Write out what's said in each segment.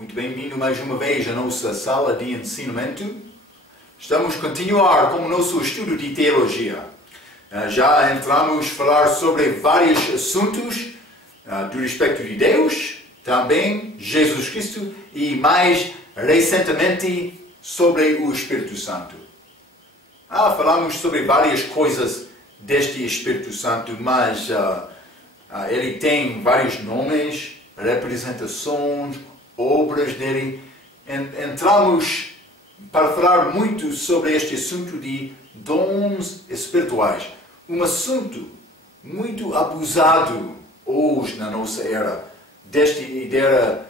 Muito bem-vindo mais uma vez à nossa sala de ensinamento. Estamos a continuar com o nosso estudo de teologia. Já entramos a falar sobre vários assuntos do respeito de Deus, também Jesus Cristo e mais recentemente sobre o Espírito Santo. Falamos sobre várias coisas deste Espírito Santo, mas ele tem vários nomes, representações, obras dele. Entramos para falar muito sobre este assunto de dons espirituais. Um assunto muito abusado hoje na nossa era, desta idade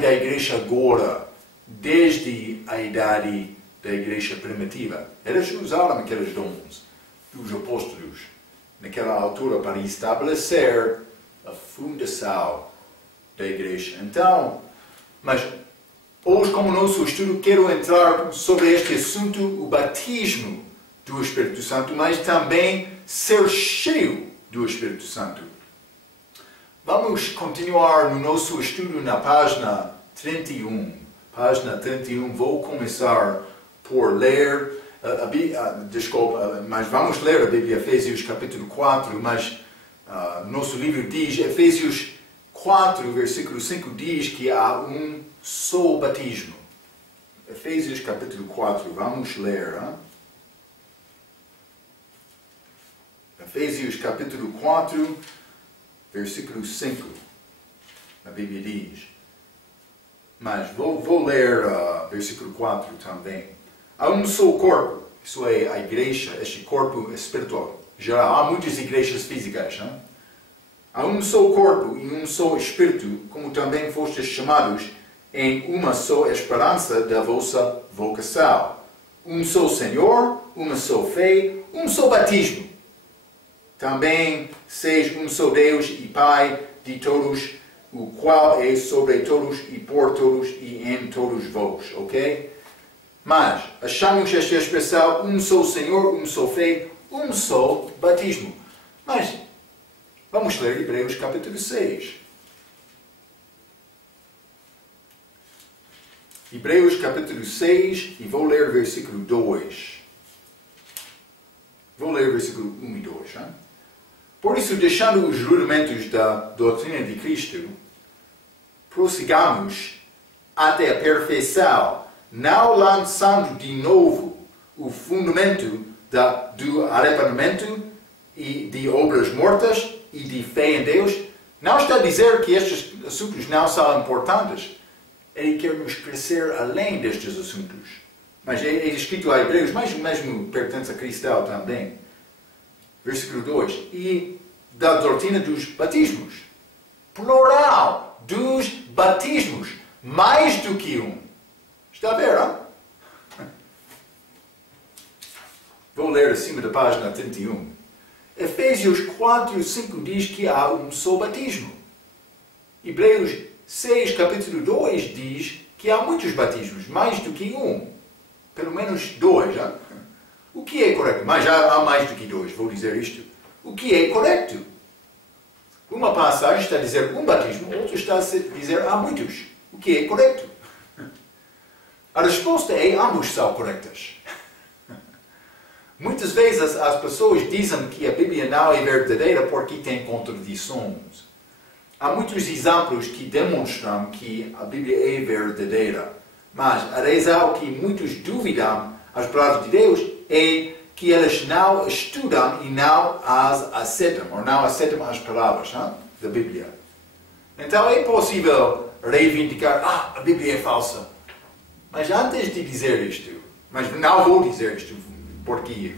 da igreja agora, desde a idade da igreja primitiva. Eles usaram aqueles dons dos apóstolos naquela altura para estabelecer a fundação da igreja. Então, mas hoje, como nosso estudo, quero entrar sobre este assunto, o batismo do Espírito Santo, mas também ser cheio do Espírito Santo. Vamos continuar no nosso estudo na página 31. Página 31, vou começar por ler, mas vamos ler a Bíblia, Efésios capítulo 4, mas nosso livro diz, Efésios 4, versículo 5 diz que há um só batismo. Efésios capítulo 4, vamos ler. Efésios capítulo 4, versículo 5. A Bíblia diz. Mas vou ler versículo 4 também. Há um só corpo, isso é a igreja, este corpo espiritual. Já há muitas igrejas físicas, não? Há um só corpo e um só Espírito, como também fostes chamados, em uma só esperança da vossa vocação. Um só Senhor, uma só fé, um só batismo. Também seis um só Deus e Pai de todos, o qual é sobre todos e por todos e em todos vós. Ok? Mas achamos esta expressão, um só Senhor, um só fé, um só batismo. Mas vamos ler Hebreus capítulo 6. Hebreus capítulo 6 e vou ler versículo 2. Vou ler versículo 1 e 2. Por isso, deixando os rudimentos da doutrina de Cristo, prossigamos até a perfeição, não lançando de novo o fundamento do arrependimento e de obras mortas e de fé em Deus. Não está a dizer que estes assuntos não são importantes. Ele quer nos crescer além destes assuntos. Mas é escrito a Hebreus, mas mesmo pertence a cristão também. Versículo 2. E da doutrina dos batismos. Plural dos batismos. Mais do que um. Está a ver, não? Vou ler acima da página 31. Efésios 4, 5 diz que há um só batismo. Hebreus 6, capítulo 2 diz que há muitos batismos, mais do que um. Pelo menos dois. Hein? O que é correto? Mas já há mais do que dois, vou dizer isto. O que é correto? Uma passagem está a dizer um batismo, outra está a dizer há muitos. O que é correto? A resposta é ambos são corretas. Muitas vezes as pessoas dizem que a Bíblia não é verdadeira porque tem contradições. Há muitos exemplos que demonstram que a Bíblia é verdadeira. Mas a razão que muitos duvidam as palavras de Deus é que eles não estudam e não as aceitam, ou não aceitam as palavras da Bíblia. Então é possível reivindicar, a Bíblia é falsa. Mas antes de dizer isto, mas não vou dizer isto, porque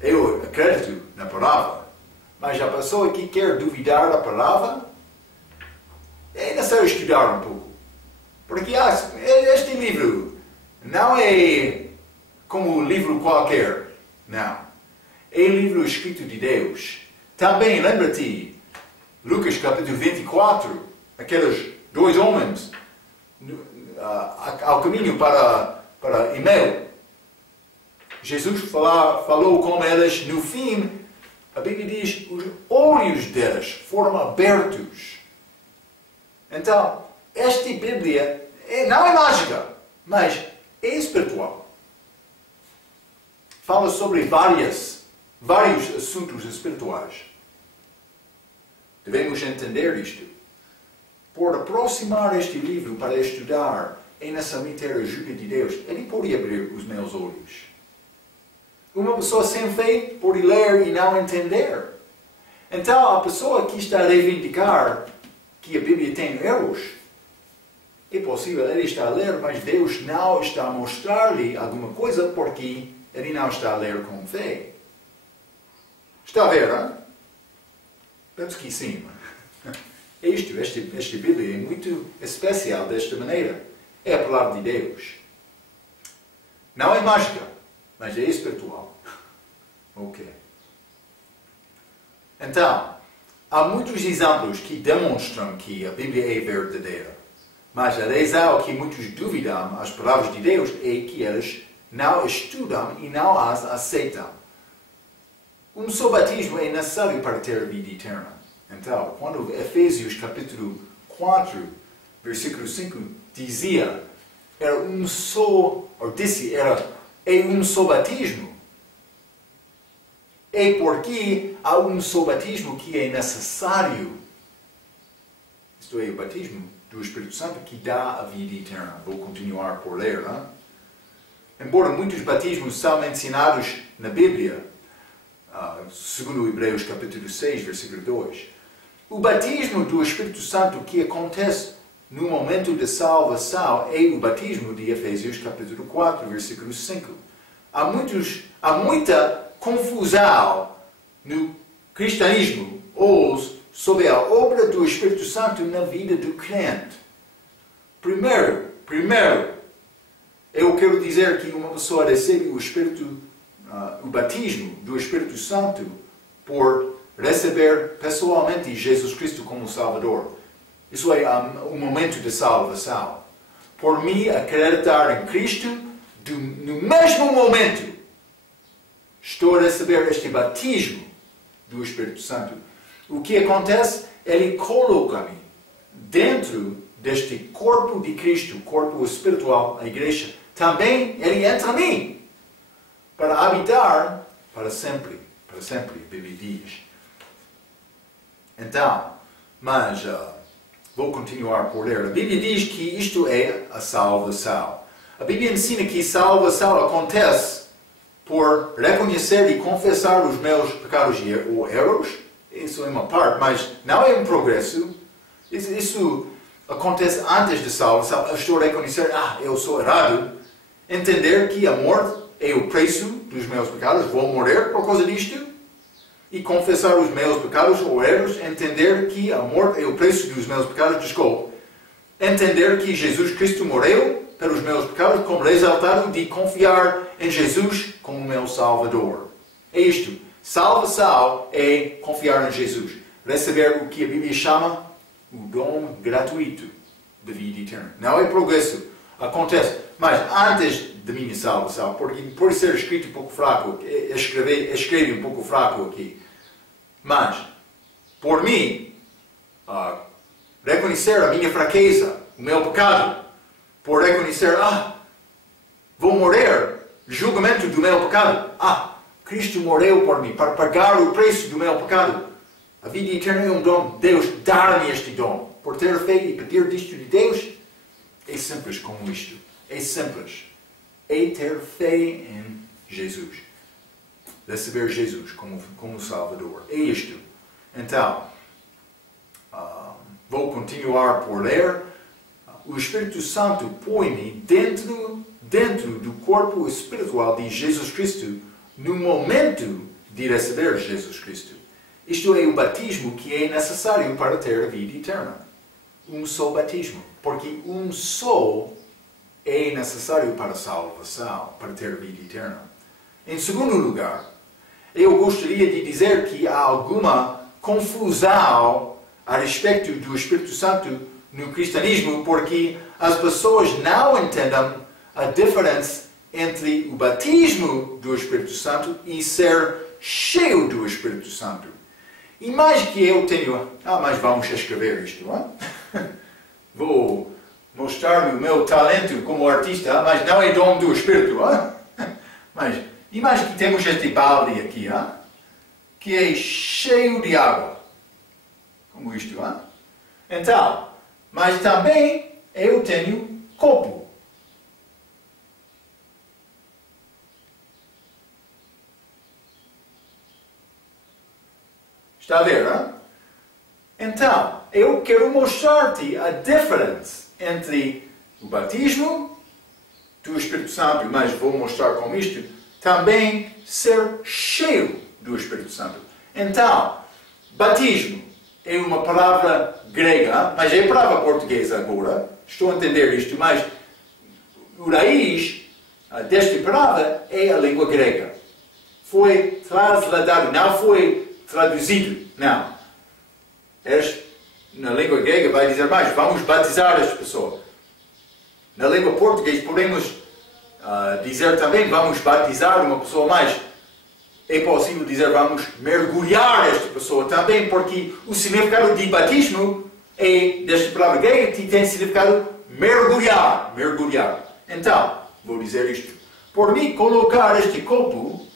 eu acredito na palavra, mas a pessoa que quer duvidar da palavra, é necessário estudar um pouco. Porque este livro não é como um livro qualquer, não. É um livro escrito de Deus. Também, lembra-te, Lucas capítulo 24, aqueles dois homens ao caminho para Emmaus. Jesus falou com eles, no fim, a Bíblia diz, os olhos deles foram abertos. Então, esta Bíblia não é mágica, mas é espiritual. Fala sobre vários assuntos espirituais. Devemos entender isto. Por aproximar este livro para estudar e necessariamente ter a ajuda de Deus, ele pode abrir os meus olhos. Uma pessoa sem fé pode ler e não entender. Então, a pessoa que está a reivindicar que a Bíblia tem erros, é possível ele está a ler, mas Deus não está a mostrar-lhe alguma coisa porque ele não está a ler com fé. Está a ver, hein? Penso que sim. Esta Bíblia é muito especial desta maneira. É a palavra de Deus. Não é mágica, mas é espiritual. Ok. Então, há muitos exemplos que demonstram que a Bíblia é verdadeira. Mas a razão que muitos duvidam as palavras de Deus é que eles não estudam e não as aceitam. Um só batismo é necessário para ter a vida eterna. Então, quando Efésios capítulo 4, versículo 5 dizia, é um só batismo. É porque há um só batismo que é necessário. Isto é, o batismo do Espírito Santo que dá a vida eterna. Vou continuar por ler. Hein? Embora muitos batismos são mencionados na Bíblia, segundo Hebreus capítulo 6, versículo 2, o batismo do Espírito Santo que acontece no momento da salvação é o batismo de Efésios capítulo 4, versículo 5. Há muita confusão no cristianismo ou sobre a obra do Espírito Santo na vida do crente. Primeiro, eu quero dizer que uma pessoa recebe o batismo do Espírito Santo por receber pessoalmente Jesus Cristo como Salvador. Isso é um momento de salvação. Por mim, acreditar em Cristo, no mesmo momento, estou a receber este batismo do Espírito Santo. O que acontece? Ele coloca-me dentro deste corpo de Cristo, corpo espiritual, a igreja. Também ele entra em mim para habitar para sempre. Para sempre, a Bíblia diz. Então, mas vou continuar por ler. A Bíblia diz que isto é a salvação. A Bíblia ensina que salvação acontece por reconhecer e confessar os meus pecados ou erros. Isso é uma parte, mas não é um progresso. Isso acontece antes da salvação. Eu estou a reconhecer, eu sou errado. Entender que a morte é o preço dos meus pecados. Vou morrer por causa disto. E confessar os meus pecados ou erros. Entender que a morte é o preço dos meus pecados. Desculpe. Entender que Jesus Cristo morreu pelos meus pecados como resultado de confiar em Jesus como meu Salvador. É isto. Salvação é confiar em Jesus. Receber o que a Bíblia chama o dom gratuito da vida eterna. Não é progresso. Acontece. Mas antes da minha salvação, porque por ser escrito um pouco fraco, escrevi um pouco fraco aqui. Mas, por mim, reconhecer a minha fraqueza, o meu pecado, por reconhecer, vou morrer, julgamento do meu pecado. Cristo morreu por mim, para pagar o preço do meu pecado. A vida eterna é um dom. Deus dá-me este dom. Por ter fé e pedir disto de Deus, é simples como isto. É simples. É ter fé em Jesus. Receber Jesus como Salvador. É isto. Então, vou continuar por ler. O Espírito Santo põe-me dentro do corpo espiritual de Jesus Cristo no momento de receber Jesus Cristo. Isto é o batismo que é necessário para ter a vida eterna. Um só batismo. Porque um só é necessário para a salvação, para ter a vida eterna. Em segundo lugar, eu gostaria de dizer que há alguma confusão a respeito do Espírito Santo no cristianismo, porque as pessoas não entendem a diferença entre o batismo do Espírito Santo e ser cheio do Espírito Santo. E mais que eu tenho... mas vamos escrever isto, não é? vou mostrar o meu talento como artista, mas não é dom do Espírito. Mas imagine que temos este balde aqui, que é cheio de água. Como isto. Então, mas também eu tenho copo. Está a ver? Então, eu quero mostrar-te a diferença entre o batismo do Espírito Santo, mas vou mostrar com isto, também ser cheio do Espírito Santo. Então, batismo é uma palavra grega, mas é palavra portuguesa agora. Estou a entender isto, mas o raiz desta palavra é a língua grega. Foi trasladado, não foi traduzido, não. Na língua grega vai dizer mais, vamos batizar esta pessoa. Na língua portuguesa podemos dizer também, vamos batizar uma pessoa, mas é possível dizer, vamos mergulhar esta pessoa também, porque o significado de batismo é, desta palavra grega, que tem significado mergulhar, mergulhar. Então, vou dizer isto. Por mim, colocar este copo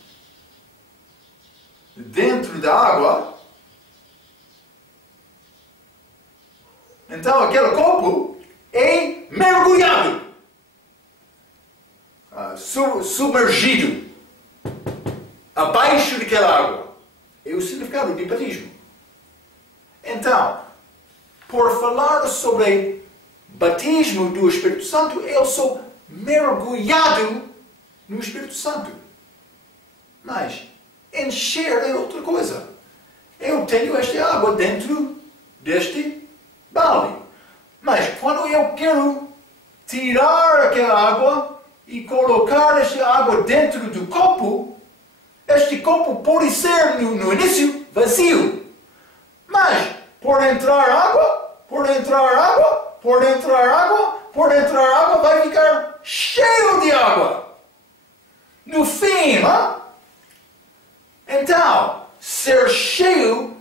dentro da água, então aquele copo é mergulhado, submergido, abaixo daquela água. É o significado de batismo. Então, por falar sobre batismo do Espírito Santo, eu sou mergulhado no Espírito Santo. Mas encher é outra coisa. Eu tenho esta água dentro deste balde. Mas quando eu quero tirar aquela água e colocar esta água dentro do copo, este copo pode ser no início vazio. Mas por entrar água, vai ficar cheio de água. No fim, então, ser cheio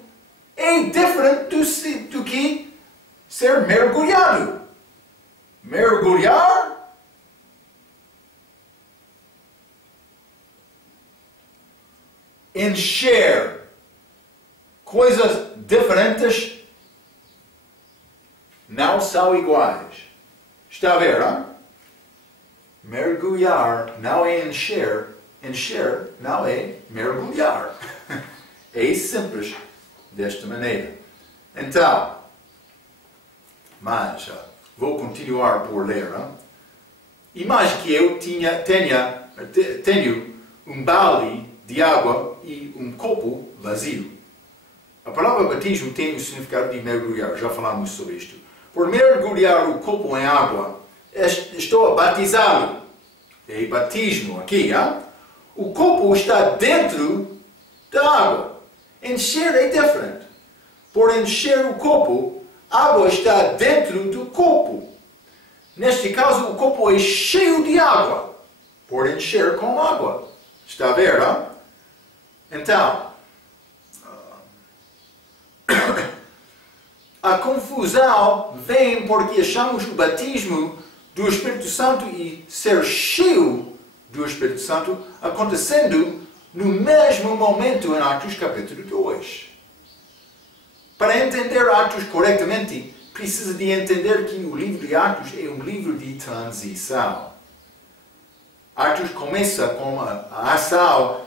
é diferente do que ser mergulhado. Mergulhar encher, coisas diferentes não são iguais. Está a ver, Mergulhar não é encher, encher não é mergulhar. É simples desta maneira. Então, mas vou continuar por ler. Imagine que eu tenho um balde de água e um copo vazio. A palavra batismo tem o significado de mergulhar, já falamos sobre isto. Por mergulhar o copo em água, estou a batizá-lo. É batismo aqui, O copo está dentro da água. Encher é diferente. Por encher o copo, a água está dentro do copo. Neste caso, o copo é cheio de água. Por encher com água. Está a ver, Então, a confusão vem porque achamos o batismo do Espírito Santo e ser cheio do Espírito Santo acontecendo no mesmo momento em Atos capítulo 2. Para entender Atos corretamente, precisa de entender que o livro de Atos é um livro de transição. Atos começa com a ação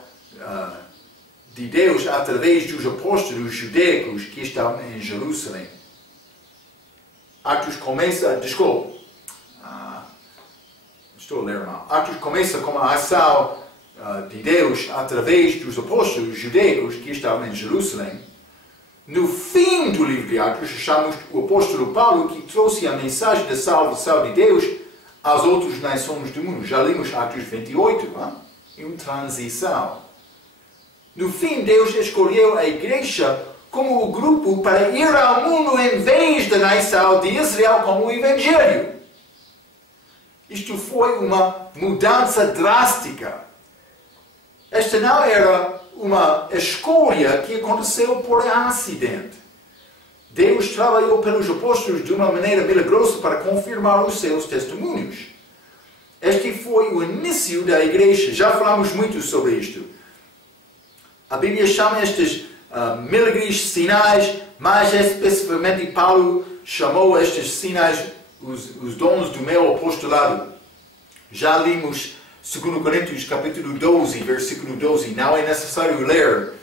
de Deus através dos apóstolos judaicos que estavam em Jerusalém. Atos começa, estou a ler mal. Atos começa com a ação de Deus através dos apóstolos judaicos que estavam em Jerusalém. No fim do livro de Atos, achamos o apóstolo Paulo que trouxe a mensagem da salvação de Deus às outras nações do mundo. Já lemos Atos 28, É uma transição. No fim, Deus escolheu a igreja como o grupo para ir ao mundo em vez da nação de Israel como o Evangelho. Isto foi uma mudança drástica. Esta não era uma escolha que aconteceu por acidente. Deus trabalhou pelos apóstolos de uma maneira milagrosa para confirmar os seus testemunhos. Este foi o início da igreja. Já falamos muito sobre isto. A Bíblia chama estes milagres sinais, mais especificamente Paulo chamou estes sinais os dons do meu apostolado. Já limos 2 Coríntios capítulo 12, versículo 12. Não é necessário ler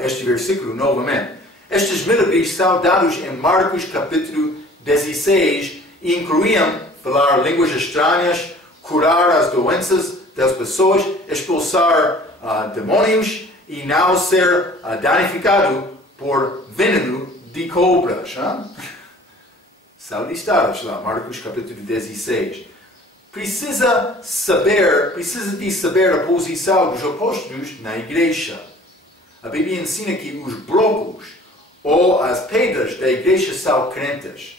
este versículo novamente. Estes milagres são dados em Marcos capítulo 16 e incluíam falar línguas estranhas, curar as doenças das pessoas, expulsar demônios e não ser danificado por veneno de cobras. São listados lá, Marcos capítulo 16. Precisa de saber a posição dos apóstolos na igreja. A Bíblia ensina que os blocos ou as pedras da igreja são crentes.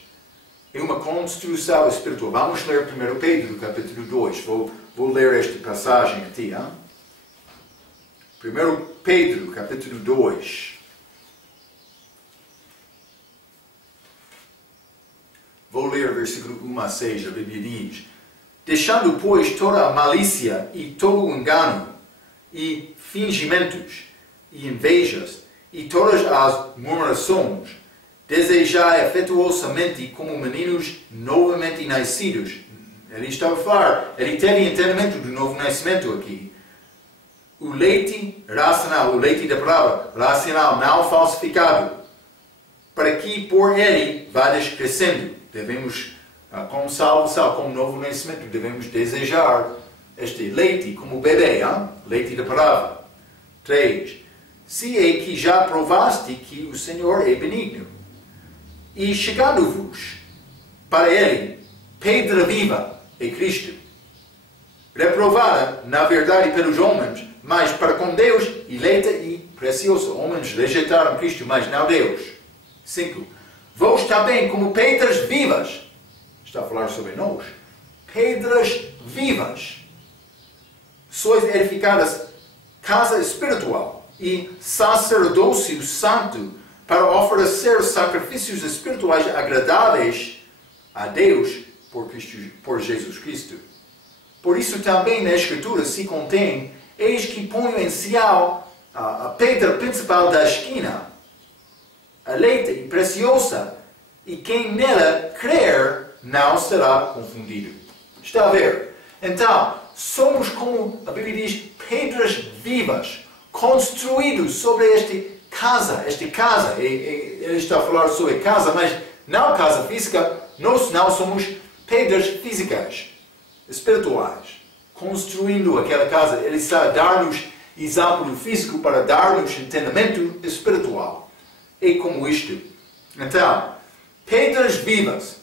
É uma construção espiritual. Vamos ler 1 Pedro capítulo 2. Vou ler esta passagem aqui. 1 Pedro capítulo 2. Vou ler versículo 1 a 6. A Bíblia diz: deixando, pois, toda a malícia e todo o engano, e fingimentos, e invejas, e todas as murmurações, desejai afetuosamente como meninos novamente nascidos. Ele estava a falar, ele teve entendimento do novo nascimento aqui. O leite racional, o leite da palavra, racional, não falsificado, para que por ele vades crescendo. Devemos, como salvação, como novo nascimento, devemos desejar este leite como bebê, leite da palavra. 3. Se é que já provaste que o Senhor é benigno, e chegando-vos para ele, pedra viva é Cristo, reprovada, na verdade, pelos homens, mas para com Deus, eleita e preciosa. Homens rejeitaram Cristo, mas não Deus. 5. Vós também, como pedras vivas, está a falar sobre nós, pedras vivas, sois edificadas casa espiritual e sacerdócio santo para oferecer sacrifícios espirituais agradáveis a Deus por Jesus Cristo. Por isso também na Escritura se contém: eis que ponho em Sião a pedra principal da esquina, eleita e preciosa, e quem nela crer não será confundido. Está a ver? Então, somos como a Bíblia diz, pedras vivas, construídos sobre esta casa. Ele está a falar sobre casa, mas não casa física. Nós não somos pedras físicas, espirituais, construindo aquela casa. Ele está a dar-nos exemplo físico para dar-nos entendimento espiritual. É como isto. Então, pedras vivas.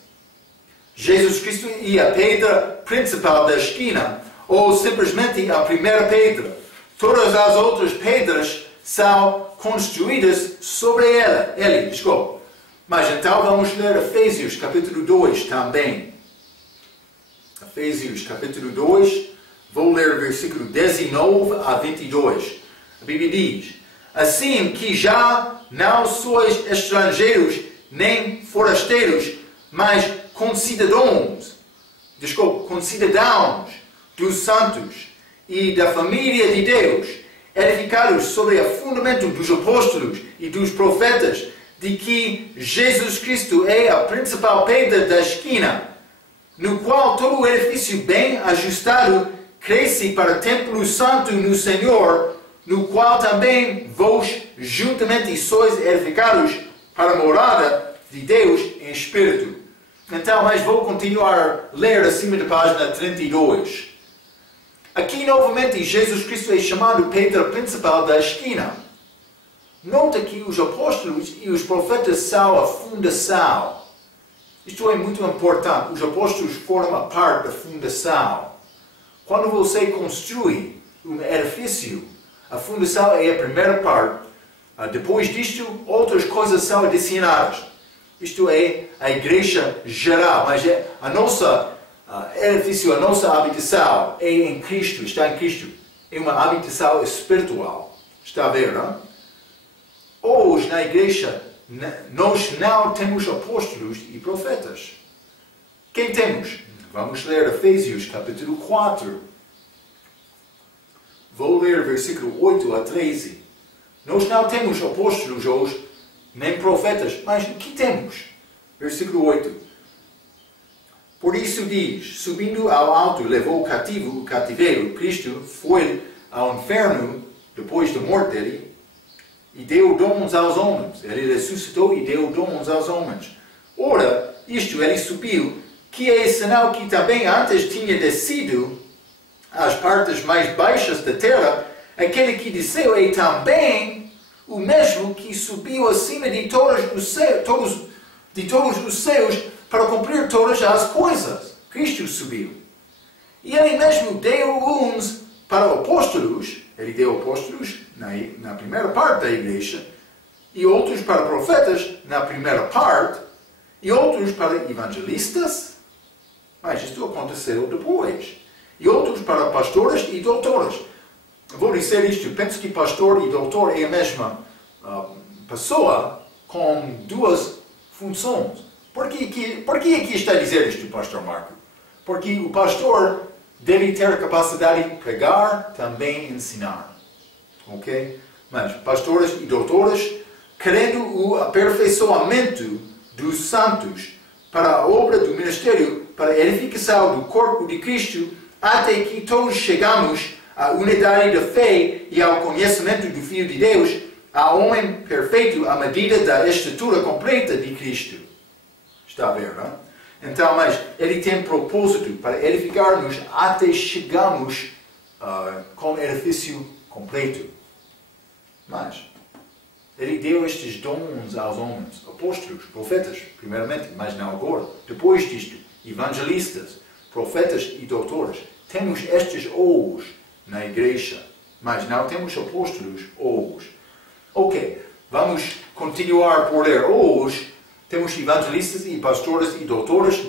Jesus Cristo é a pedra principal da esquina, ou simplesmente a primeira pedra. Todas as outras pedras são construídas sobre ele. Desculpa. Mas então vamos ler Efésios capítulo 2 também. Efésios capítulo 2, vou ler versículo 19 a 22. A Bíblia diz: assim que já não sois estrangeiros nem forasteiros, mas concidadãos dos santos e da família de Deus, edificados sobre o fundamento dos apóstolos e dos profetas, de que Jesus Cristo é a principal pedra da esquina, no qual todo o edifício bem ajustado cresce para templo santo no Senhor, no qual também vós juntamente sois edificados para a morada de Deus em Espírito. Então, mas vou continuar a ler acima da página 32. Aqui, novamente, Jesus Cristo é chamado pedra principal da esquina. Nota que os apóstolos e os profetas são a fundação. Isto é muito importante. Os apóstolos formam a parte da fundação. Quando você constrói um edifício, a fundação é a primeira parte. Depois disto, outras coisas são adicionadas. Isto é a igreja geral, mas a nossa edifício, a nossa habitação é em Cristo, está em Cristo. É uma habitação espiritual. Está a ver, não? Hoje, na igreja, nós não temos apóstolos e profetas. Quem temos? Vamos ler Efésios capítulo 4. Vou ler versículo 8 a 13. Nós não temos apóstolos hoje, nem profetas, mas o que temos? Versículo 8. Por isso diz, subindo ao alto, levou cativo o cativeiro. Cristo foi ao inferno depois da morte dele e deu dons aos homens. Ele ressuscitou e deu dons aos homens. Ora, isto ele subiu, que é sinal que também antes tinha descido às partes mais baixas da terra. Aquele que desceu é também o mesmo que subiu acima de todos os céus para cumprir todas as coisas. Cristo subiu. E ele mesmo deu uns para apóstolos. Ele deu apóstolos na primeira parte da igreja. E outros para profetas na primeira parte. E outros para evangelistas. Mas isto aconteceu depois. E outros para pastores e doutores. Vou dizer isto. Penso que pastor e doutor é a mesma pessoa com duas funções. Por que aqui está a dizer isto, pastor Marco? Porque o pastor deve ter a capacidade de pregar, também ensinar. Ok? Mas pastores e doutores, querendo o aperfeiçoamento dos santos para a obra do ministério, para a edificação do corpo de Cristo, até que todos chegamos à unidade da fé e ao conhecimento do Filho de Deus, ao homem perfeito à medida da estatura completa de Cristo. Está a ver, não é? Então, mas ele tem propósito para edificar-nos até chegarmos com edifício completo. Mas ele deu estes dons aos homens, apóstolos, profetas, primeiramente, mas não agora. Depois disto, evangelistas, profetas e doutores. Temos estes hoje na igreja, mas não temos apóstolos hoje. Ok, vamos continuar por ler hoje. Temos evangelistas e pastores e doutores.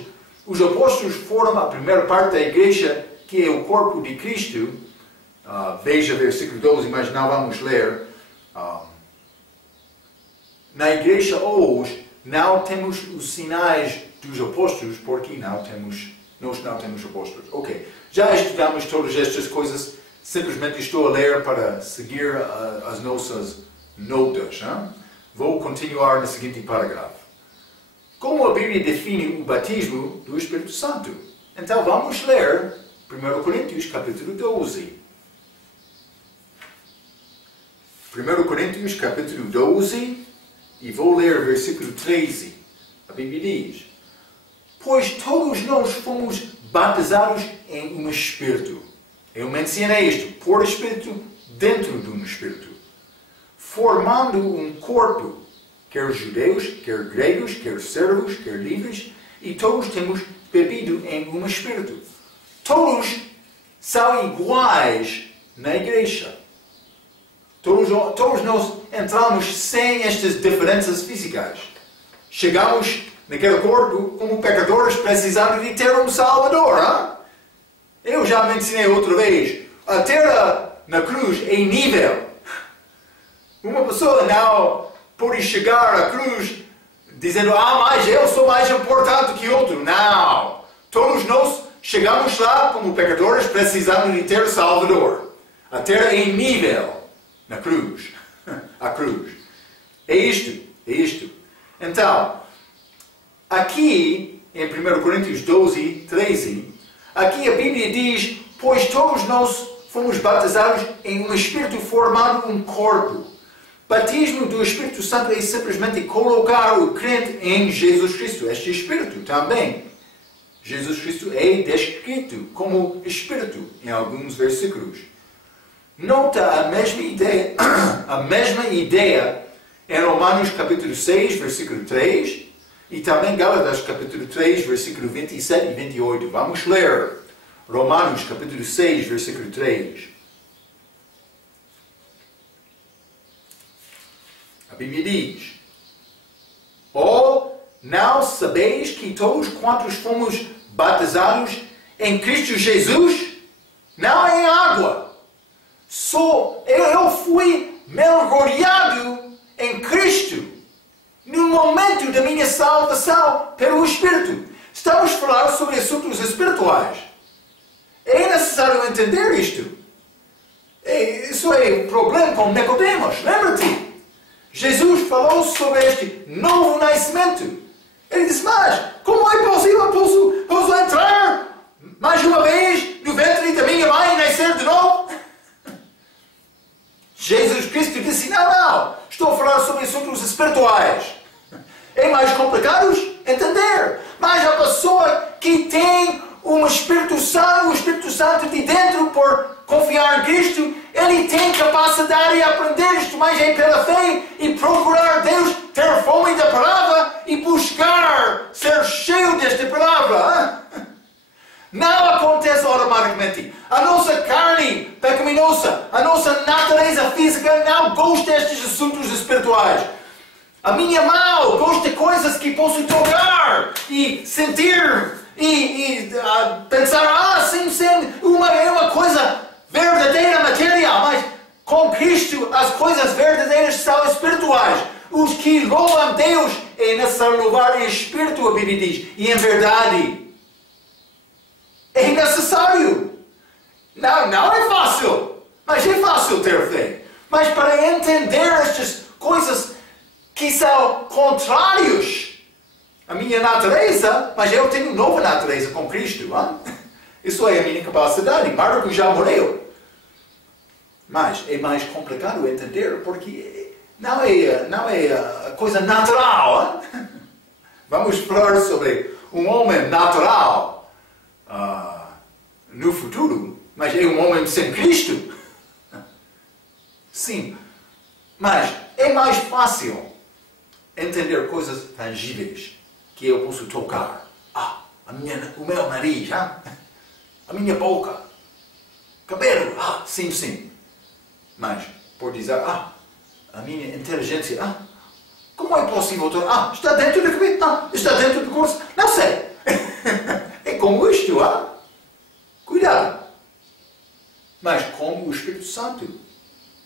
Os apóstolos formam a primeira parte da igreja, que é o corpo de Cristo. Veja versículo 12, mas não vamos ler. Na igreja hoje, não temos os sinais dos apóstolos, porque nós não temos apóstolos. Ok, já estudamos todas estas coisas. Simplesmente estou a ler para seguir as nossas notas. Hein? Vou continuar no seguinte parágrafo. Como a Bíblia define o batismo do Espírito Santo? Então vamos ler 1 Coríntios capítulo 12. 1 Coríntios capítulo 12 e vou ler versículo 13. A Bíblia diz: pois todos nós fomos batizados em um Espírito. Eu mencionei isto, por Espírito, dentro de um Espírito. Formando um corpo. Quer judeus, quer gregos, quer servos, quer livres, e todos temos bebido em um Espírito. Todos são iguais na igreja. Todos nós entramos sem estas diferenças físicas. Chegamos naquele corpo como pecadores precisando de ter um Salvador. Hein? Eu já mencionei outra vez, a terra na cruz é nível. Uma pessoa não pode chegar à cruz dizendo, mas eu sou mais importante que outro. Não. Todos nós chegamos lá como pecadores precisando de ter Salvador. A terra é nível na cruz. A cruz. É isto. Então, aqui em 1 Coríntios 12, 13, aqui a Bíblia diz, pois todos nós fomos batizados em um Espírito formando um corpo. Batismo do Espírito Santo é simplesmente colocar o crente em Jesus Cristo. Este Espírito também. Jesus Cristo é descrito como Espírito em alguns versículos. Nota a mesma ideia em Romanos capítulo 6, versículo 3 e também Gálatas capítulo 3, versículo 27 e 28. Vamos ler Romanos capítulo 6, versículo 3. A Bíblia diz: não sabeis que todos quantos fomos batizados em Cristo Jesus, não em água, eu fui mergulhado em Cristo, no minha salvação pelo Espírito. Estamos a falar sobre assuntos espirituais. É necessário entender isto. Isso é o problema com Nicodemos. Lembra-te? Jesus falou sobre este novo nascimento. Ele disse, mas como é possível posso entrar mais uma vez no ventre da minha mãe e nascer de novo? Jesus Cristo disse, não, estou a falar sobre assuntos espirituais. É mais complicado entender. Mas a pessoa que tem o Espírito Santo de dentro por confiar em Cristo, ele tem capacidade de aprender isto, mas é pela fé e procurar Deus, ter fome da palavra e buscar ser cheio desta palavra. Não acontece automaticamente. A nossa carne pecaminosa, a nossa natureza física não gosta destes assuntos espirituais. A minha mão gosta de coisas que posso tocar e sentir e pensar, sim, é uma coisa verdadeira material, mas com Cristo as coisas verdadeiras são espirituais. Os que louvam Deus é necessário louvar em espírito, a Bíblia diz, e em verdade. É necessário. Não é fácil, mas é fácil ter fé. Mas para entender estas coisas que são contrários à minha natureza, mas eu tenho nova natureza com Cristo. Isso é a minha capacidade. Marco já morreu. Mas é mais complicado entender porque não é coisa natural. Vamos falar sobre um homem natural no futuro, mas é um homem sem Cristo. Sim, mas é mais fácil entender coisas tangíveis que eu posso tocar. O meu nariz, a minha boca, cabelo, sim. Mas, por dizer, a minha inteligência, como é possível tocar? Está dentro da cabeça, está dentro do coração, não sei. É como isto, Cuidado. Mas como o Espírito Santo,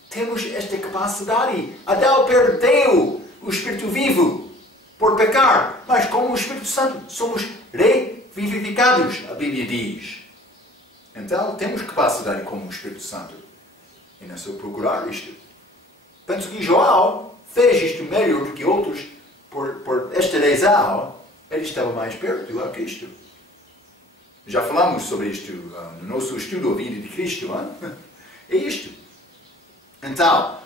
temos esta capacidade. Adão perdeu o Espírito vivo por pecar, mas como o Espírito Santo somos revivificados, a Bíblia diz. Então temos capacidade como o Espírito Santo. E não só procurar isto. Penso que João fez isto melhor do que outros, por esta razão, ele estava mais perto a Cristo. Já falamos sobre isto no nosso estudo da vida de Cristo. É isto. Então,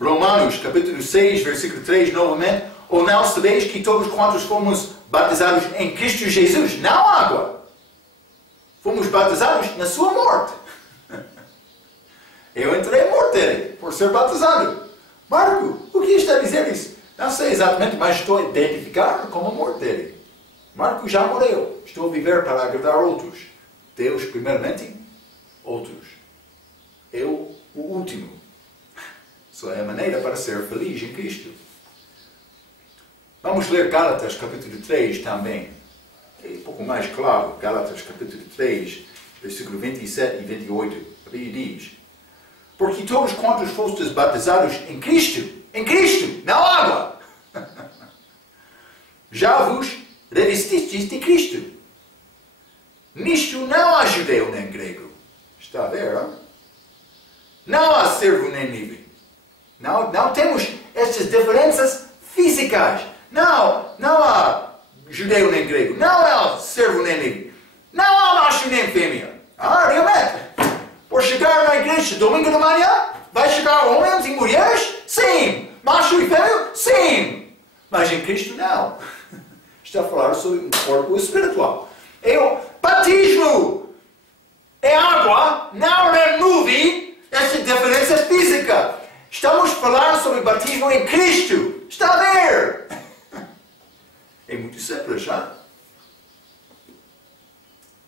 Romanos capítulo 6, versículo 3, novamente. Ou não sabeis que todos quantos fomos batizados em Cristo Jesus, não água, fomos batizados na sua morte. Eu entrei em morte dele por ser batizado. Marco, o que está a dizer isso? Não sei exatamente, mas estou a identificar como a morte dele. Marco já morreu. Estou a viver para agradar outros. Deus primeiramente, outros. Eu, o último. Só é a maneira para ser feliz em Cristo. Vamos ler Gálatas capítulo 3 também. É um pouco mais claro. Gálatas capítulo 3, versículo 27 e 28. A Bíblia diz: porque todos quantos fostes batizados em Cristo, não água, já vos revestistes de Cristo. Nisto não há judeu nem grego. Está a ver, não? Não há servo nem livre. Não temos estas diferenças físicas. Não há judeu nem grego. Não há servo nem livre. Não há macho nem fêmea. Realmente. Por chegar na igreja domingo de manhã, vai chegar homens e mulheres? Sim. Macho e fêmea? Sim. Mas em Cristo não. Está a falar sobre um corpo espiritual. O batismo é água, não remove esta diferença física. Estamos a falar sobre batismo em Cristo. Está a ver? É muito simples, já?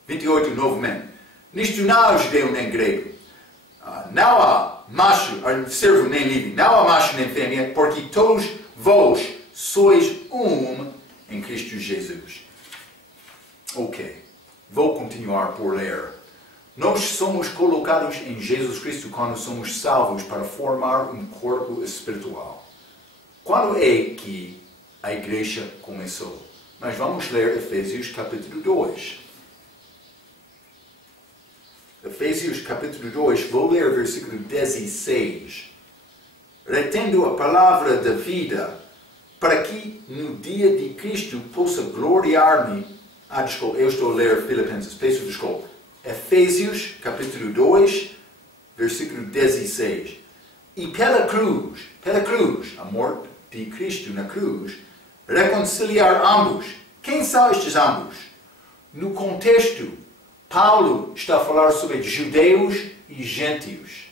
28, novamente. Nisto não há judeu nem grego. Não há macho, servo nem livre. Não há macho nem fêmea, porque todos vós sois um em Cristo Jesus. Ok. Vou continuar por ler. Nós somos colocados em Jesus Cristo quando somos salvos para formar um corpo espiritual. Quando é que a igreja começou. Mas vamos ler Efésios capítulo 2. Efésios capítulo 2, vou ler o versículo 16. Retendo a palavra da vida, para que no dia de Cristo possa gloriar-me. Desculpa, eu estou a ler Filipenses, peço desculpa. Efésios capítulo 2, versículo 16. E pela cruz, a morte de Cristo na cruz, reconciliar ambos. Quem são estes ambos? No contexto, Paulo está a falar sobre judeus e gentios.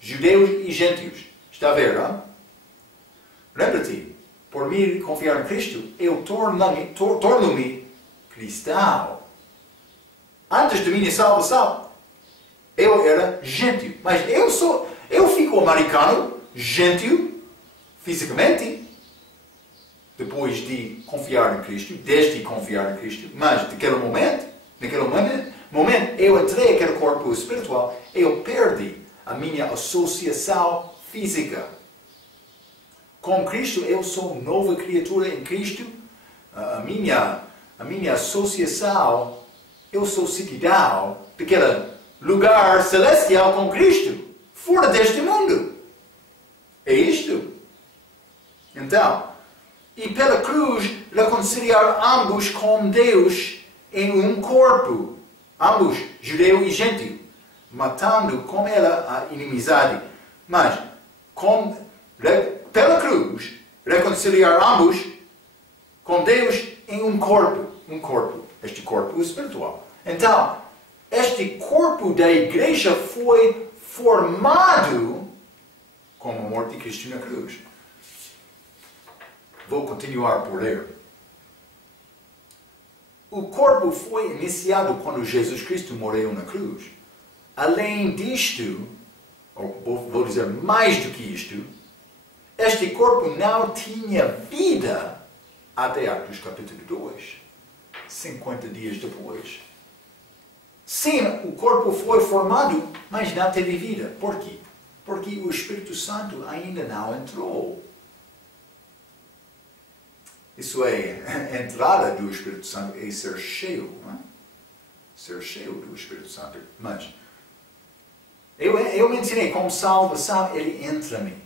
Judeus e gentios. Está a ver, não? Lembra-te, por mim confiar em Cristo, eu torno-me cristão. Antes de minha salvação, eu era gentio. Mas eu fico americano, gentio, fisicamente, depois de confiar em Cristo, desde confiar em Cristo. Mas naquele momento, eu entrei naquele corpo espiritual, eu perdi a minha associação física. Com Cristo, eu sou nova criatura em Cristo. A minha associação, eu sou cidadão daquele lugar celestial com Cristo, fora deste mundo. É isto. Então, e pela cruz, reconciliar ambos com Deus em um corpo, ambos, judeu e gentio, matando com ela a inimizade. Mas, pela cruz, reconciliar ambos com Deus em um corpo, este corpo espiritual. Então, este corpo da igreja foi formado com a morte de Cristo na cruz. Vou continuar por ler. O corpo foi iniciado quando Jesus Cristo morreu na cruz. Além disto, ou vou dizer mais do que isto, este corpo não tinha vida até Atos capítulo 2, 50 dias depois. Sim, o corpo foi formado, mas não teve vida. Por quê? Porque o Espírito Santo ainda não entrou. Isso é, a entrada do Espírito Santo é ser cheio, não é? Ser cheio do Espírito Santo. Mas, eu mencionei como salvação, ele entra-me.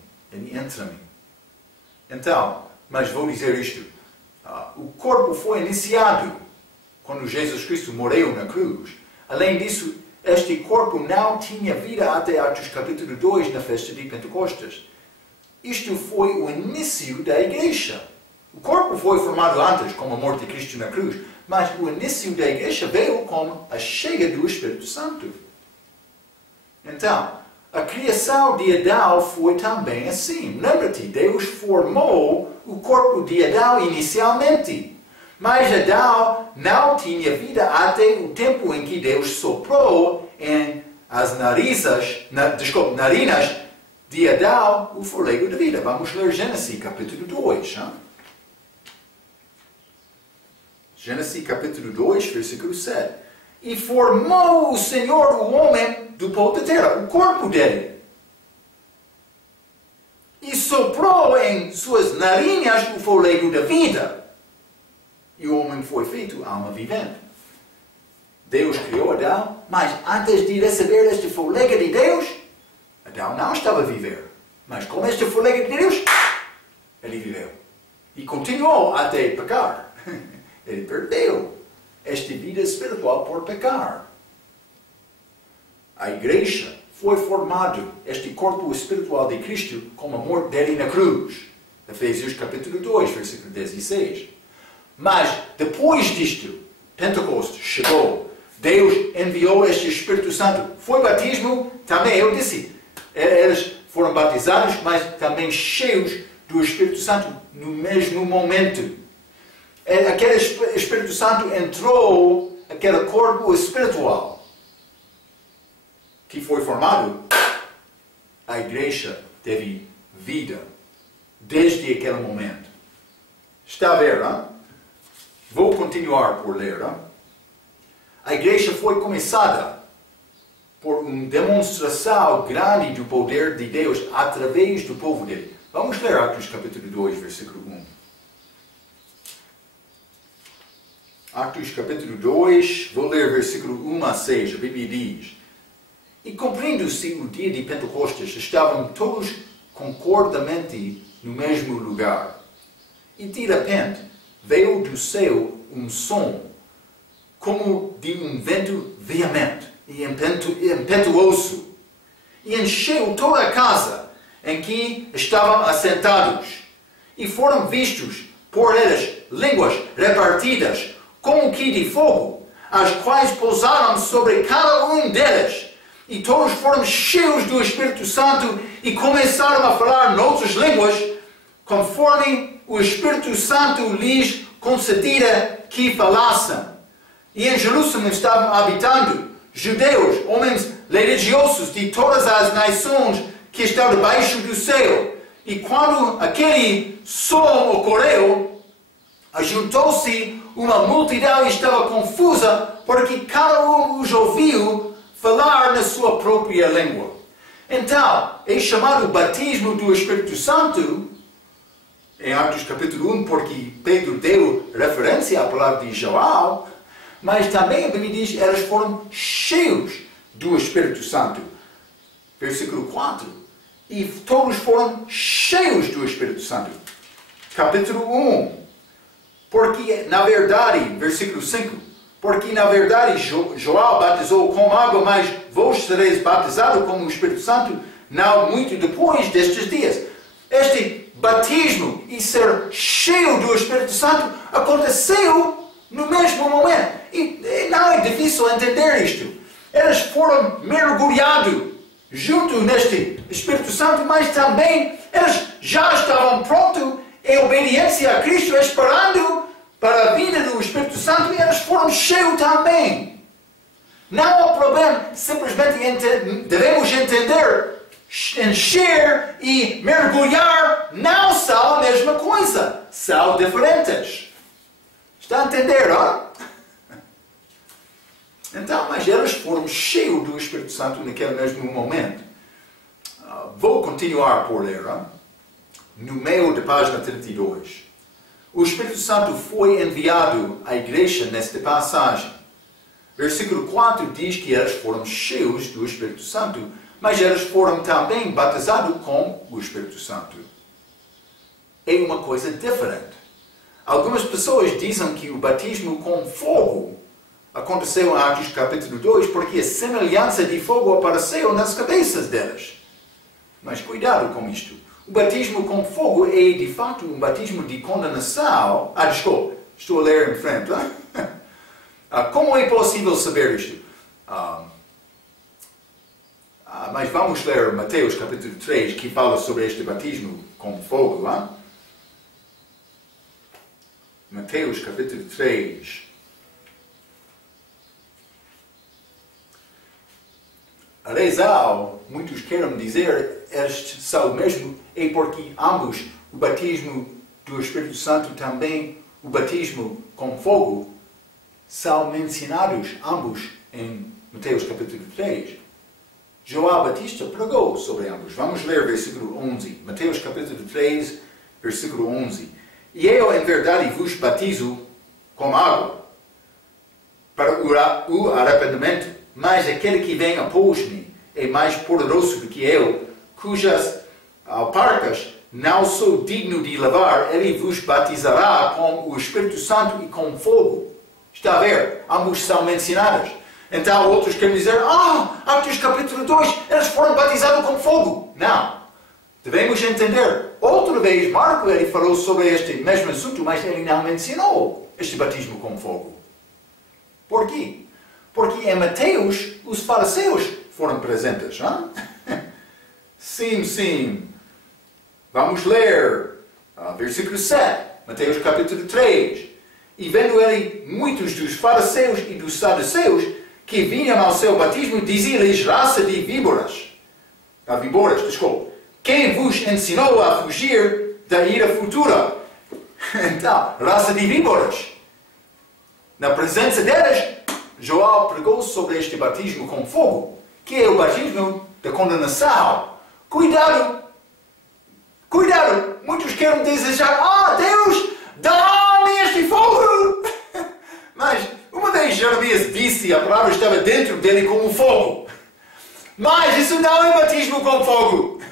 Então, mas vou dizer isto. O corpo foi iniciado quando Jesus Cristo morreu na cruz. Além disso, este corpo não tinha vida até Atos capítulo 2, na festa de Pentecostes. Isto foi o início da igreja. O corpo foi formado antes, como a morte de Cristo na cruz, mas o início da igreja veio com a chegada do Espírito Santo. Então, a criação de Adão foi também assim. Lembra-te, Deus formou o corpo de Adão inicialmente. Mas Adão não tinha vida até o tempo em que Deus soprou em as narinas de Adão o fôlego de vida. Vamos ler Gênesis capítulo 2. Hein? Gênesis capítulo 2, versículo 7. E formou o Senhor o homem do pó da terra, o corpo dele. E soprou em suas narinas o fôlego da vida. E o homem foi feito alma vivente. Deus criou Adão, mas antes de receber este fôlego de Deus, Adão não estava a viver. Mas com este fôlego de Deus, ele viveu. E continuou até pecar. Ele perdeu esta vida espiritual por pecar. A igreja foi formado, este corpo espiritual de Cristo, com a morte dele na cruz. Efésios capítulo 2, versículo 16. Mas, depois disto, Pentecostes chegou. Deus enviou este Espírito Santo. Foi batismo, também eu disse. Eles foram batizados, mas também cheios do Espírito Santo no mesmo momento. Aquele Espírito Santo entrou naquele corpo espiritual que foi formado. A igreja teve vida desde aquele momento. Está a ver, não? Vou continuar por ler. Não? A igreja foi começada por uma demonstração grande do poder de Deus através do povo dele. Vamos ler Atos capítulo 2, versículo 1. Atos capítulo 2, vou ler versículo 1 a 6, a Bíblia diz: E cumprindo-se o dia de Pentecostes, estavam todos concordamente no mesmo lugar. E de repente veio do céu um som, como de um vento veemente e impetuoso, e encheu toda a casa em que estavam assentados, e foram vistos por eles línguas repartidas, como que de fogo, as quais pousaram sobre cada um deles, e todos foram cheios do Espírito Santo e começaram a falar noutras línguas, conforme o Espírito Santo lhes concedera que falassem. E em Jerusalém estavam habitando judeus, homens religiosos de todas as nações que estão debaixo do céu. E quando aquele som ocorreu, ajuntou-se uma multidão e estava confusa, porque cada um os ouviu falar na sua própria língua. Então, é chamado batismo do Espírito Santo, em Atos capítulo 1, porque Pedro deu referência à palavra de João, mas também a Bíblia diz que eles foram cheios do Espírito Santo. Versículo 4. E todos foram cheios do Espírito Santo. Capítulo 1. Porque, na verdade, versículo 5, porque, na verdade, João batizou com água, mas vós sereis batizados com o Espírito Santo, não muito depois destes dias. Este batismo e ser cheio do Espírito Santo aconteceu no mesmo momento. E não é difícil entender isto. Eles foram mergulhados junto neste Espírito Santo, mas também eles já estavam prontos em obediência a Cristo, esperando para a vinda do Espírito Santo, e eles foram cheios também. Não há problema, simplesmente devemos entender, encher e mergulhar não são a mesma coisa, são diferentes. Está a entender, não? Então, mas eles foram cheios do Espírito Santo naquele mesmo momento. Vou continuar por ler, no meio da página 32. O Espírito Santo foi enviado à igreja nesta passagem. Versículo 4 diz que eles foram cheios do Espírito Santo, mas eles foram também batizados com o Espírito Santo. É uma coisa diferente. Algumas pessoas dizem que o batismo com fogo aconteceu em Atos capítulo 2 porque a semelhança de fogo apareceu nas cabeças deles. Mas cuidado com isto. O batismo com fogo é de fato um batismo de condenação. Desculpa, estou a ler em frente. Como é possível saber isto? Mas vamos ler Mateus capítulo 3, que fala sobre este batismo com fogo. Mateus capítulo 3. Rezal, muitos querem dizer, estes são o mesmo, é porque ambos, o batismo do Espírito Santo também, o batismo com fogo, são mencionados ambos em Mateus capítulo 3. João Batista pregou sobre ambos. Vamos ler versículo 11. Mateus capítulo 3, versículo 11. E eu, em verdade, vos batizo com água para o arrependimento, mas aquele que vem após mim é mais poderoso do que eu, cujas alparcas não sou digno de levar. Ele vos batizará com o Espírito Santo e com fogo. Está a ver? Ambos são mencionados. Então outros querem dizer, Atos capítulo 2, eles foram batizados com fogo. Não. Devemos entender. Outra vez, Marco, ele falou sobre este mesmo assunto, mas ele não mencionou este batismo com fogo. Por quê? Porque em Mateus, os fariseus foram presentes. Sim. Vamos ler versículo 7, Mateus capítulo 3. E vendo ele muitos dos fariseus e dos saduceus que vinham ao seu batismo, dizia-lhes, raça de víboras. Quem vos ensinou a fugir da ira futura? Então, raça de víboras. Na presença deles, João pregou sobre este batismo com fogo, que é o batismo da condenação. Cuidado! Muitos querem desejar, Deus, dá-me este fogo! Mas se a palavra estava dentro dele como fogo. Mas isso não é batismo com fogo.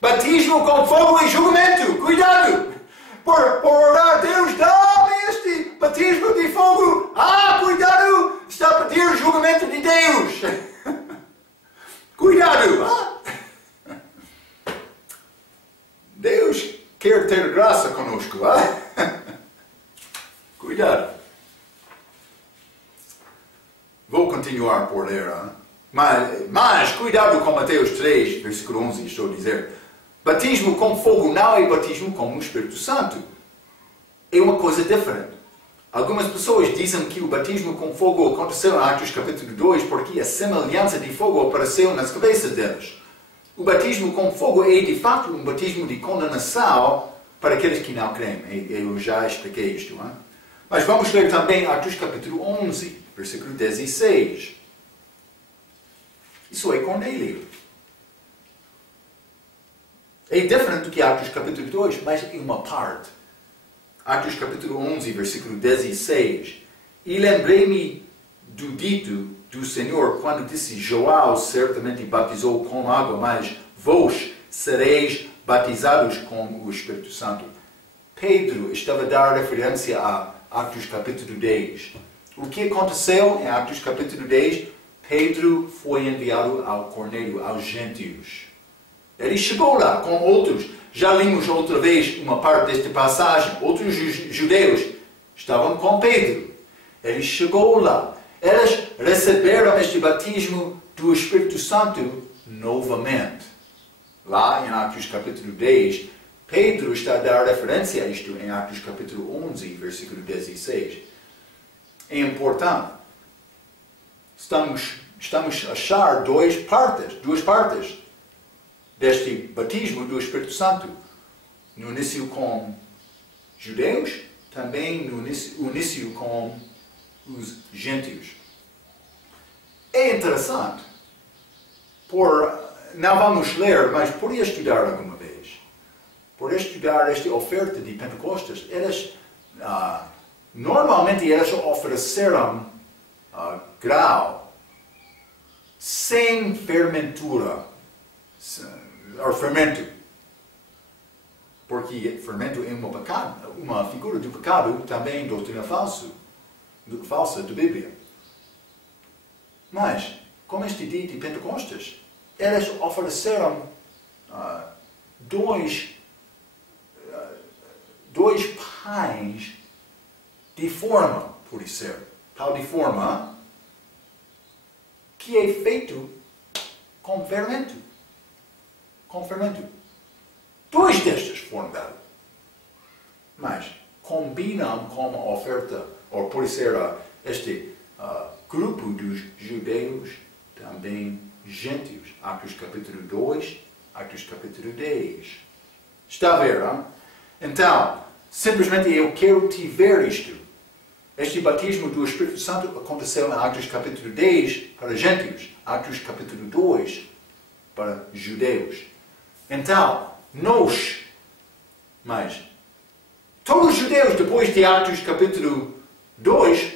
Batismo com fogo é julgamento. Cuidado! Por orar, Deus, dá-me este batismo de fogo. Cuidado! Está a pedir o julgamento de Deus. Cuidado! Deus quer ter graça conosco. Cuidado. Vou continuar por ler. Mas cuidado com Mateus 3, versículo 11, estou a dizer. Batismo com fogo não é batismo com o Espírito Santo. É uma coisa diferente. Algumas pessoas dizem que o batismo com fogo aconteceu em Atos capítulo 2 porque a semelhança de fogo apareceu nas cabeças deles. O batismo com fogo é de fato um batismo de condenação para aqueles que não creem. Eu já expliquei isto. Mas vamos ler também Atos capítulo 11, versículo 16. Isso é Cornélio. É diferente do que Atos capítulo 2, mas é uma parte. Atos capítulo 11, versículo 16. E lembrei-me do dito do Senhor quando disse: João certamente batizou com água, mas vós sereis batizados com o Espírito Santo. Pedro estava a dar referência a Atos capítulo 10. O que aconteceu em Atos capítulo 10? Pedro foi enviado ao Cornélio, aos gentios. Ele chegou lá com outros. Já lemos outra vez uma parte desta passagem. Outros judeus estavam com Pedro. Ele chegou lá. Eles receberam este batismo do Espírito Santo novamente. Lá em Atos capítulo 10, Pedro está a dar referência a isto em Atos capítulo 11, versículo 16. É importante. Estamos a achar duas partes deste batismo do Espírito Santo. No início com judeus, também no início com os gentios. É interessante. Não vamos ler, mas por estudar alguma vez. Por estudar esta oferta de Pentecostes, normalmente eles ofereceram grau sem fermentura. Ou fermento. Porque fermento é uma figura do pecado, também doutrina falsa da Bíblia. Mas, como este dia de Pentecostes, eles ofereceram dois pães de forma, por ser, tal de forma que é feito com fermento. Com fermento. Dois destes foram dados. Mas combinam com a oferta, ou por ser este grupo dos judeus, também gentios. Atos capítulo 2, Atos capítulo 10. Está a ver, hein? Então, simplesmente eu quero te ver isto. Este batismo do Espírito Santo aconteceu em Atos capítulo 10 para gentios. Atos capítulo 2 para judeus. Então, todos os judeus, depois de Atos capítulo 2,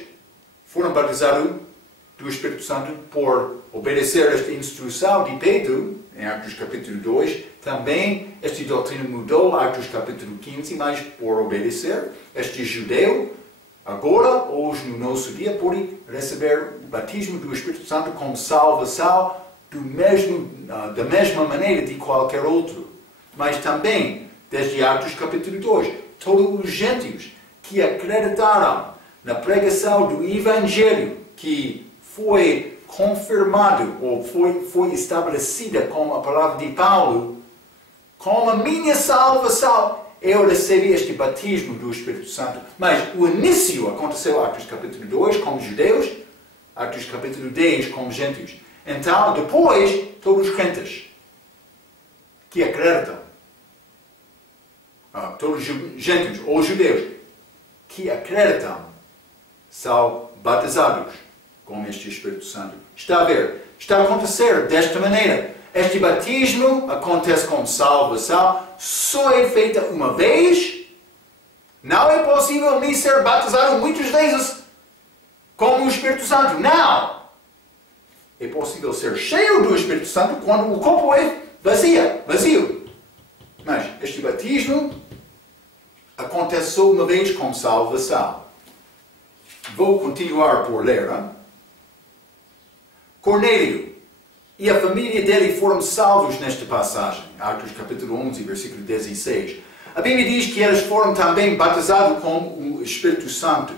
foram batizados do Espírito Santo por obedecer esta instrução de Pedro, em Atos capítulo 2. Também esta doutrina mudou, Atos capítulo 15, mas por obedecer, este judeu, agora, hoje no nosso dia, pode receber o batismo do Espírito Santo como salvação da mesma maneira de qualquer outro. Mas também, desde Atos capítulo 2, todos os gentios que acreditaram na pregação do Evangelho, que foi confirmado ou foi estabelecida com a palavra de Paulo, como a minha salvação, eu recebi este batismo do Espírito Santo. Mas o início aconteceu em Atos capítulo 2 com os judeus, Atos capítulo 10 com os gentios. Então, depois, todos os crentes que acreditam, todos os gentios ou judeus que acreditam, são batizados com este Espírito Santo. Está a ver? Está a acontecer desta maneira. Este batismo acontece com salvação, só é feita uma vez. Não é possível me ser batizado muitas vezes. como o Espírito Santo. Não! É possível ser cheio do Espírito Santo quando o corpo é vazio. Mas este batismo acontece só uma vez com salvação. Vou continuar por ler. Hein? Cornélio e a família dele foram salvos nesta passagem. Atos capítulo 11, versículo 16. A Bíblia diz que eles foram também batizados com o Espírito Santo.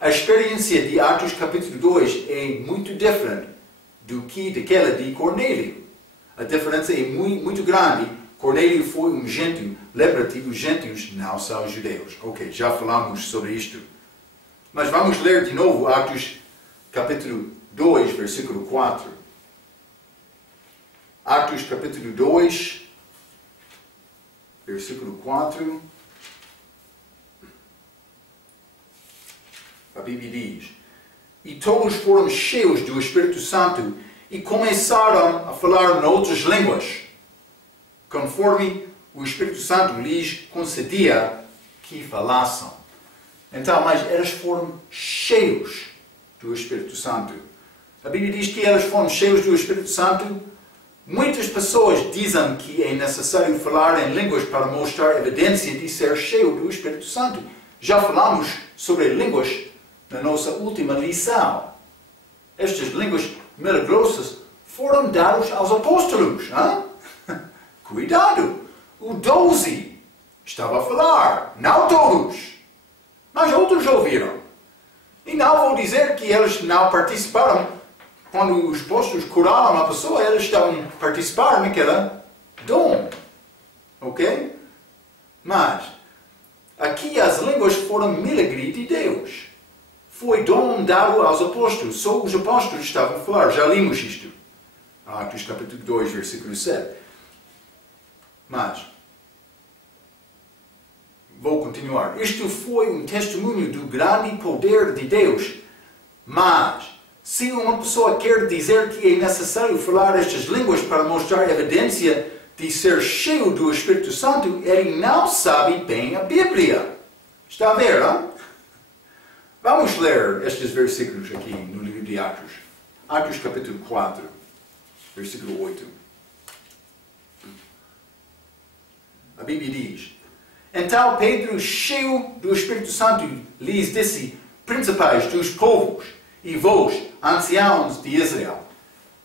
A experiência de Atos capítulo 2 é muito diferente do que daquela de Cornélio. A diferença é muito grande. Cornélio foi um gentio. Lembra-te, os gentios não são judeus. Ok, já falamos sobre isto. Mas vamos ler de novo Atos capítulo 2, versículo 4. Atos capítulo 2, versículo 4. A Bíblia diz: E todos foram cheios do Espírito Santo e começaram a falar noutras línguas, conforme o Espírito Santo lhes concedia que falassem. Então, mas eles foram cheios do Espírito Santo. A Bíblia diz que eles foram cheios do Espírito Santo. Muitas pessoas dizem que é necessário falar em línguas para mostrar evidência de ser cheio do Espírito Santo. Já falamos sobre línguas na nossa última lição. Estas línguas milagrosas foram dadas aos apóstolos. Hein? Cuidado! O 12 estava a falar, não todos, mas outros ouviram. E não vou dizer que eles não participaram. Quando os apóstolos curaram uma pessoa, eles estavam a participar naquela dom. Ok? Mas, aqui as línguas foram milagre de Deus. Foi dom dado aos apóstolos. Só os apóstolos estavam a falar. Já limos isto. Atos capítulo 2, versículo 7. Mas, vou continuar. Isto foi um testemunho do grande poder de Deus. Mas, se uma pessoa quer dizer que é necessário falar estas línguas para mostrar evidência de ser cheio do Espírito Santo, ele não sabe bem a Bíblia. Está a ver, não? Vamos ler estes versículos aqui no livro de Atos. Atos capítulo 4, versículo 8. A Bíblia diz: Então Pedro, cheio do Espírito Santo, lhes disse: Principais dos povos, e vós, anciãos de Israel,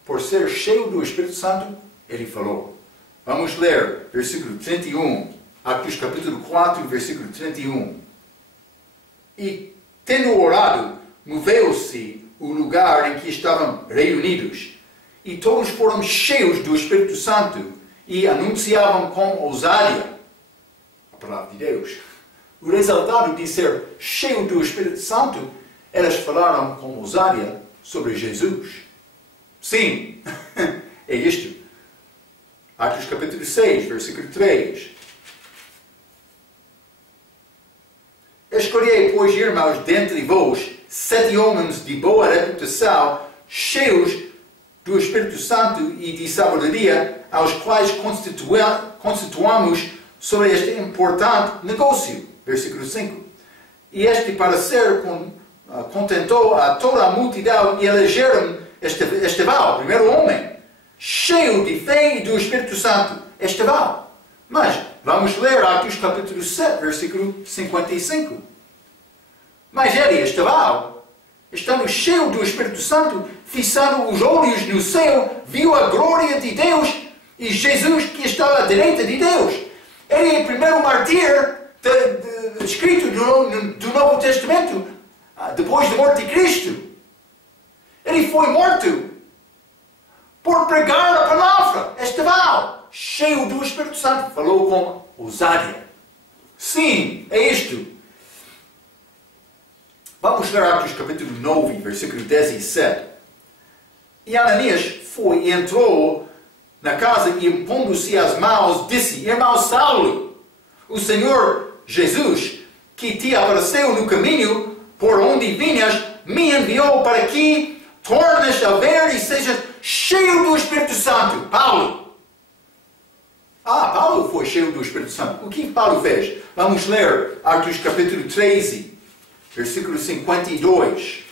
por ser cheio do Espírito Santo, ele falou. Vamos ler versículo 31, Atos capítulo 4, versículo 31. E, tendo orado, moveu-se o lugar em que estavam reunidos, e todos foram cheios do Espírito Santo, e anunciavam com ousadia a palavra de Deus. O resultado de ser cheio do Espírito Santo, eles falaram com ousadia sobre Jesus. Sim, é isto. Atos capítulo 6, versículo 3. Escolhei, pois, irmãos, dentre vós, 7 homens de boa reputação, cheios do Espírito Santo e de sabedoria, aos quais constituamos sobre este importante negócio. Versículo 5. E este parecer contentou a toda a multidão e elegeram Estevão, primeiro homem, cheio de fé e do Espírito Santo. Estevão. Mas vamos ler Atos capítulo 7, versículo 55. Mas ele, Estevão, estando cheio do Espírito Santo, fixando os olhos no céu, viu a glória de Deus e Jesus que estava à direita de Deus. Ele é o primeiro mártir escrito do Novo Testamento, depois da morte de Cristo. Ele foi morto por pregar a palavra. Estevão, cheio do Espírito Santo, falou com ousadia. Sim, é isto. Vamos ler Atos capítulo 9, versículo 17. E Ananias foi e entrou na casa e, impondo-se as mãos, disse: Irmão Saulo, o Senhor Jesus, que te apareceu no caminho por onde vinhas, me enviou para que tornes a ver e sejas cheio do Espírito Santo. Paulo. Paulo foi cheio do Espírito Santo. O que Paulo fez? Vamos ler Atos capítulo 13, versículo 52.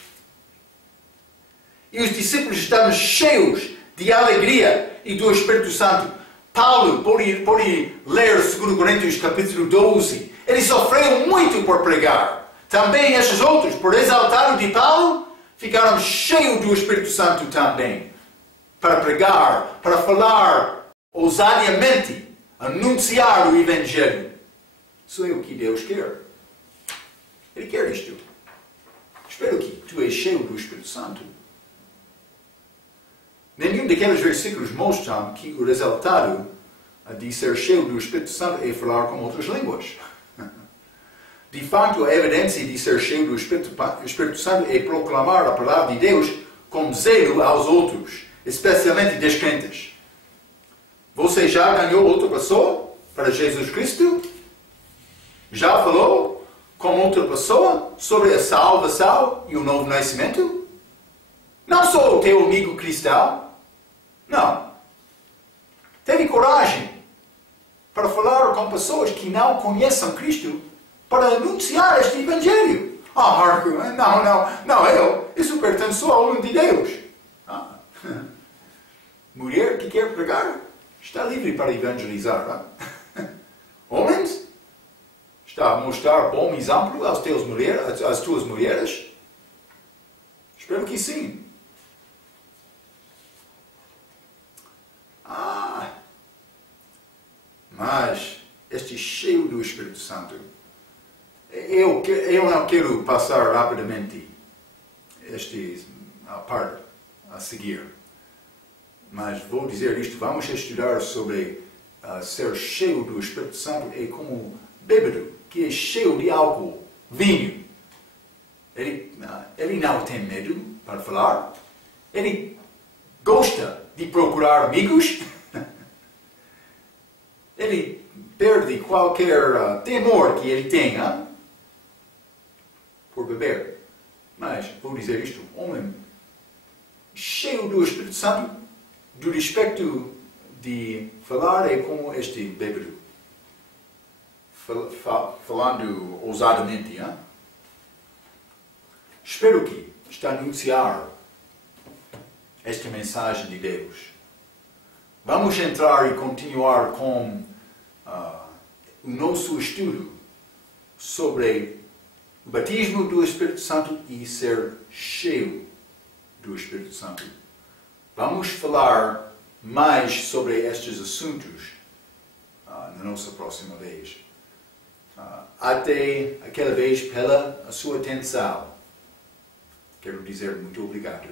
E os discípulos estavam cheios de alegria e do Espírito Santo. Paulo, pode ler 2 Coríntios capítulo 12. Ele sofreu muito por pregar. Também estes outros, por exaltar o de Paulo, ficaram cheios do Espírito Santo também. Para pregar, para falar ousadamente, anunciar o Evangelho. Isso é o que Deus quer. Ele quer isto. Espero que tu és cheio do Espírito Santo. Nenhum daqueles versículos mostram que o resultado de ser cheio do Espírito Santo é falar com outras línguas. De fato, a evidência de ser cheio do Espírito Santo é proclamar a palavra de Deus com zelo aos outros, especialmente descrentes. Você já ganhou outra pessoa para Jesus Cristo? Já falou com outra pessoa sobre a salvação e o novo nascimento? Não só o teu amigo cristão. Não. Teve coragem para falar com pessoas que não conhecem Cristo para anunciar este Evangelho. Ah, Marco, não, isso pertence só ao homem de Deus. Mulher que quer pregar está livre para evangelizar. Homens, está a mostrar bom exemplo às tuas mulheres? Espero que sim. Mas este cheio do Espírito Santo, eu não quero passar rapidamente a parte a seguir. Mas vou dizer isto, vamos estudar sobre ser cheio do Espírito Santo é como bêbado, que é cheio de álcool, vinho. Ele não tem medo para falar, ele gosta de procurar amigos, ele perde qualquer temor que ele tenha por beber. Mas, vou dizer isto, homem cheio do Espírito Santo, do respeito de falar é como este bêbado, falando ousadamente. Espero que está a anunciar esta mensagem de Deus. Vamos entrar e continuar com o nosso estudo sobre o batismo do Espírito Santo e ser cheio do Espírito Santo. Vamos falar mais sobre estes assuntos na nossa próxima vez. Até aquela vez, pela sua atenção, quero dizer muito obrigado.